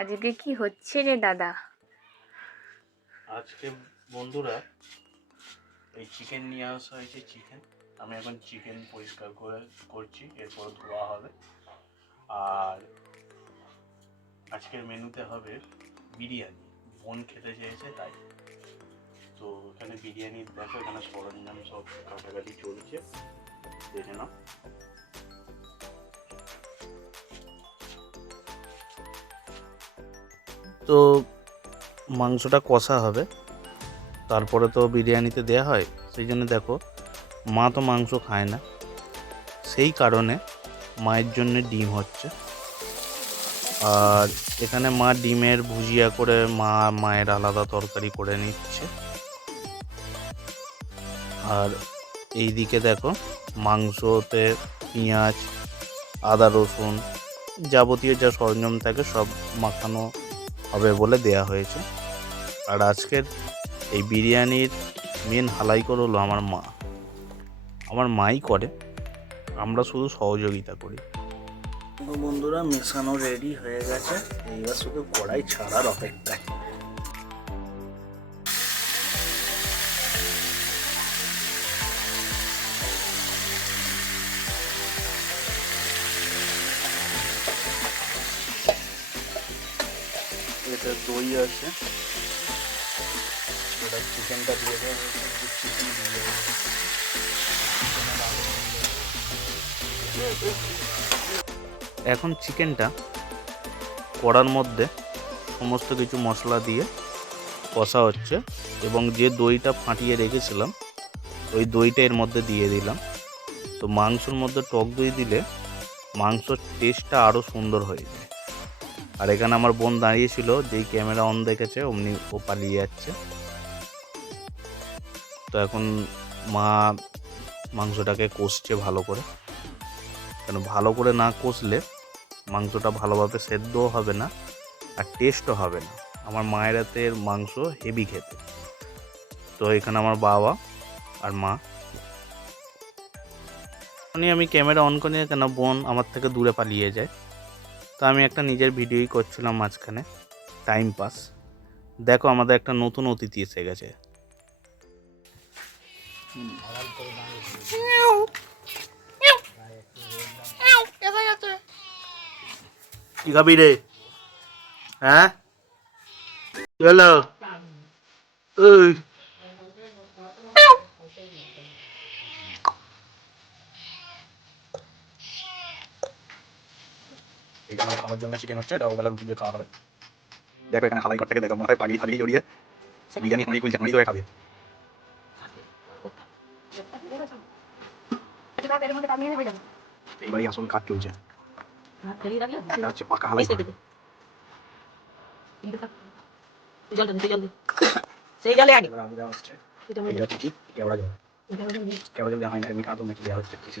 আজকে কি হচ্ছে রে দাদা? আজকে বন্ধুরা, এই চিকেন নিয়ে আসা হয়েছে চিকেন আমি এখন চিকেন পরিষ্কার করে করছি, এরপর ধোয়া হবে। আর আজকের মেনুতে হবে বিরিয়ানি। বোন খেতে চেয়েছে, তাই। তো এখানে বিরিয়ানি দেখো, এখানে সরঞ্জাম সব কাটাকাটি চলছে। দেখে নাও। তো মাংসটা কষা হবে। তারপরে তো বিরিয়ানিতে দেয়া হয়। সেই জন্য দেখো, মা তো মাংস খায় না। সেই কারণে মায়ের জন্য ডিম হচ্ছে। আর এখানে মা ডিমের ভুজিয়া করে মা মায়ের আলাদা তরকারি করে নিচ্ছে। আর এই দিকে দেখো, মাংসতে পেঁয়াজ, আদা রসুন, যাবতীয় যা সরঞ্জাম থাকে সব মাখানো হবে বলে দেয়া হয়েছে। আর আজকের এই বিরিয়ানির মেন হালাই করে হলো আমার মা। আমার মাই করে, আমরা শুধু সহযোগিতা করি। বন্ধুরা, মেশানো রেডি হয়ে গেছে। এইবার শুধু কড়াই ছাড়ার অপেক্ষা এটা দই আছে। চিকেনটা দিয়ে হয়েছে চিকেন দিয়ে এখন চিকেনটা কড়ার মধ্যে সমস্ত কিছু মশলা দিয়ে কষা হচ্ছে এবং যে দইটা ফাটিয়ে রেখেছিলাম, ওই দইটা এর মধ্যে দিয়ে দিলাম। তো মাংসর মধ্যে টক দই দিলে মাংসর টেস্টটা আরও সুন্দর হয়ে যায়। আর এখানে আমার বোন দাঁড়িয়েছিল, যেই ক্যামেরা অন দেখেছে, অমনি ও পালিয়ে যাচ্ছে। তো এখন মা মাংসটাকে কষছে ভালো করে। কেন ভালো করে না কষলে মাংসটা ভালোভাবে সেদ্ধও হবে না আর টেস্টও হবে না। আমার মায়ের হাতের মাংস হেভি খেতে। তো এখানে আমার বাবা আর মা। আমি ক্যামেরা অন করি কেন বোন আমার থেকে দূরে পালিয়ে যায়। তো আমি একটা নিজের ভিডিওই করছিলাম মাঝখানে টাইম পাস দেখো, আমাদের একটা নতুন অতিথি এসে গেছে। রে? হ্যাঁ? ওই। এখানে খাওয়ার জন্য চিকেন হচ্ছে, এটা ওবেলা রুটি দিয়ে খাওয়া হবে। দেখো এখানে হালাই ঘর থেকে দেখো মাথায় পাগড়ি ফাগড়ি জড়িয়ে বিরিয়ানি হাঁড়ি খুলছে হাঁড়ি ধরে খাবে। এইবারই আসল কাজ চলছে। এটা হচ্ছে পাকা। সেই জলে। আগে এটা হয় না, এমনি কাঁদো মেখে দেওয়া হচ্ছে কিছু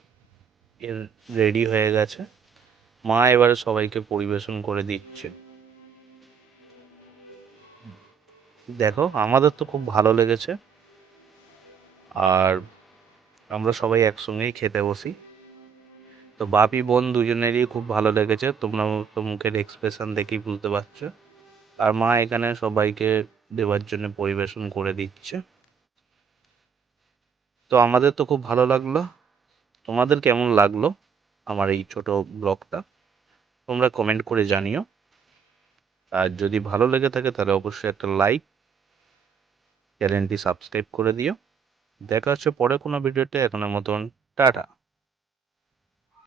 এর রেডি হয়ে গেছে। মা এবারে সবাইকে পরিবেশন করে দিচ্ছে। দেখো, আমাদের তো খুব ভালো লেগেছে। আর আমরা সবাই একসঙ্গেই খেতে বসি। তো বাপি, বোন দুজনেরই খুব ভালো লেগেছে। তোমরা তো মুখের এক্সপ্রেশন দেখেই বুঝতে পারছ। আর মা এখানে সবাইকে দেওয়ার জন্য পরিবেশন করে দিচ্ছে। তো আমাদের তো খুব ভালো লাগল। তোমাদের কেমন লাগল আমার এই ছোট ব্লগটা? তোমরা কমেন্ট করে জানিও। আর যদি ভালো লেগে থাকে তাহলে অবশ্যই একটা লাইক চ্যানেলটি সাবস্ক্রাইব করে দিও। দেখা হচ্ছে পরে কোনো ভিডিওতে এখনের মতন টাটা।